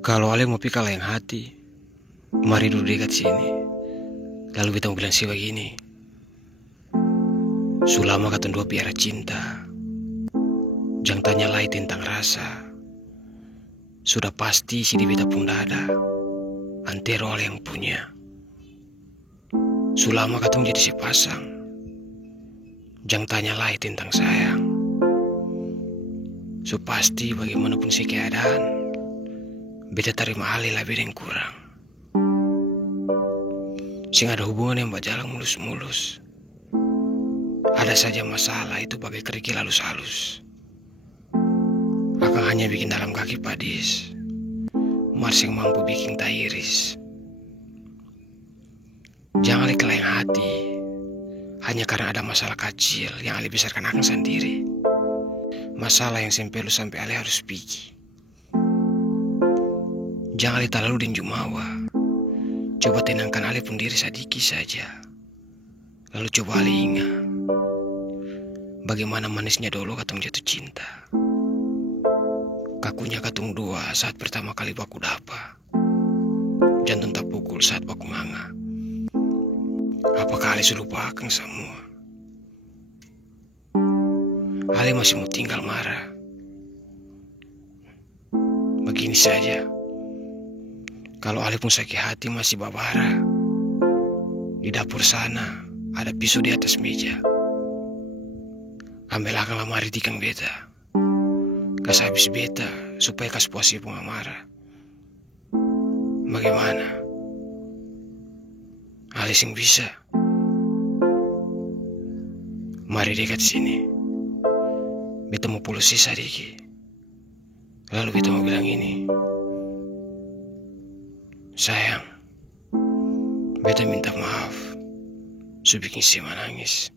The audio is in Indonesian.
Kalau Ale mau pika lain hati, mari duduk dekat sini. Lalu beta mau bilang sih begini. Sulama katong dua piara cinta. Jangan tanya lagi tentang rasa. Sudah pasti si di beta pun dada. Antero Ale yang punya. Sulama katong jadi sepasang. Jangan tanya lagi tentang sayang. So pasti bagaimanapun si keadaan, beta terima alih lah beda yang kurang. Sing ada hubungan yang berjalan mulus-mulus. Ada saja masalah itu bagai kerikil halus-halus. Akan hanya bikin dalam kaki padis. Mars yang mampu bikin tak iris. Jangan kelayang hati hanya karena ada masalah kecil yang Ale besarkan akan sendiri. Masalah yang sampai Ale harus pergi. Jangan Ale terlalu dan jumawa. Coba tenangkan Ale pun diri sedikit saja. Lalu coba Ale ingat bagaimana manisnya dulu katong jatuh cinta. Kakunya katong dua saat pertama kali baku dapa. Jantung tak pukul saat baku nganga. Apakah Ale sudah lupakan semua? Ale masih mau tinggal marah. Begini saja. Kalau Ale pun sakit hati masih babara. Di dapur sana ada pisau di atas meja. Ambil akan lamari tikang beta. Kas habis beta supaya kas puasi pun marah. Bagaimana? Ale sing bisa. Mari dekat sini. Beta mau pulusi sedikit. Lalu beta mau bilang ini. Sayang, beta minta maaf. Su bikin si menangis.